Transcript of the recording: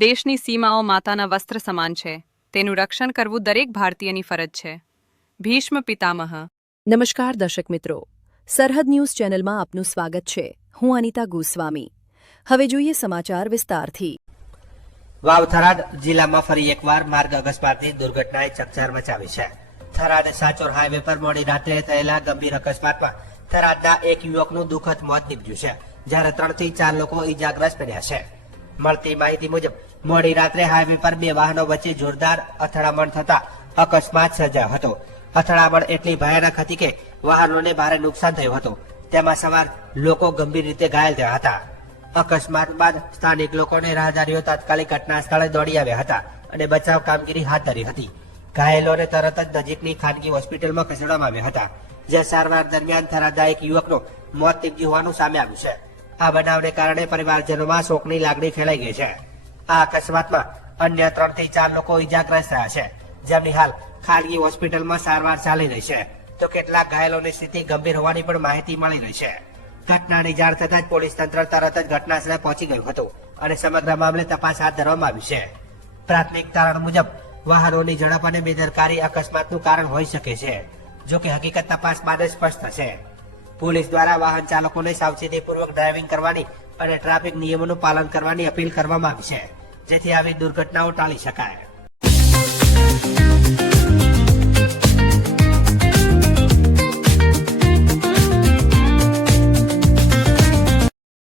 દેશની સીમાઓ માતાના વસ્ત્ર સમાન છે. તેનું રક્ષણ કરવું દરેક ભારતીયની ફરજ છે. ભીષ્મ પિતામહ. નમસ્કાર દર્શક મિત્રો, સરહદ ન્યૂઝ ચેનલમાં આપનું સ્વાગત છે. હું અનિતા ગોસ્વામી. હવે જોઈએ સમાચાર વિસ્તારથી. વાવ થરાદ જિલ્લામાં ફરી એકવાર માર્ગ અકસ્માતની દુર્ઘટનાએ ચકચાર મચાવી છે. થરાદ સાચોર હાઈવે પર મોડી રાત્રે થયેલા ગંભીર અકસ્માતમાં થરાદના એક યુવકનું દુઃખદ મોત નીપજ્યું છે, જ્યારે 3 થી 4 લોકો ઈજાગ્રસ્ત બન્યા છે. મળતી માહિતી મુજબ મોડી રાત્રે હાઈવે પર બે વાહનો વચ્ચે જોરદાર અથડામણ થતા અકસ્માત સર્જાયો હતો. અથડામણ એટલી ભયાનક હતી કે વાહનોને ભારે નુકસાન થયું હતું. તેમાં સવાર લોકો ગંભીર રીતે ઘાયલ થયા હતા. અકસ્માત બાદ સ્થાનિક લોકોને રાહદારીઓ તાત્કાલિક ઘટના સ્થળે દોડી આવ્યા હતા અને બચાવ કામગીરી હાથ ધરી હતી. ઘાયલોને તરત જ નજીકની ખાનગી હોસ્પિટલમાં ખસેડવામાં આવ્યા હતા, જ્યાં સારવાર દરમિયાન થરાદના એક યુવકનું મોત નીપજ્યું હોવાનું સામે આવ્યું છે. આ બનાવને કારણે પરિવારજનોમાં શોકની લાગણી ફેલાઈ ગઈ છે. આ અકસ્માતમાં અન્ય 3 થી 4 લોકો ઈજાગ્રસ્ત થયા છે, જેમની હાલ ખાનગી હોસ્પિટલમાં સારવાર ચાલી રહી છે, તો કેટલાક ઘાયલોની સ્થિતિ ગંભીર હોવાની પણ માહિતી મળી રહી છે. ઘટનાની જાણ થતાં જ પોલીસ તંત્ર તરત જ ઘટના સ્થળે પહોંચી ગયું હતું અને સમગ્ર મામલે તપાસ હાથ ધરવામાં આવી છે. પ્રાથમિક તારણ મુજબ વાહનોની ઝડપ અને બેદરકારી અકસ્માતનું કારણ હોઈ શકે છે, જો કે હકીકત તપાસ બાદ જ સ્પષ્ટ થશે. પોલીસ દ્વારા વાહન ચાલકોને સાવચેતીપૂર્વક ડ્રાઇવિંગ કરવાની અને ટ્રાફિક નિયમોનું પાલન કરવાની અપીલ કરવામાં આવી છે, જેથી આવી દુર્ઘટનાઓ ટાળી શકાય.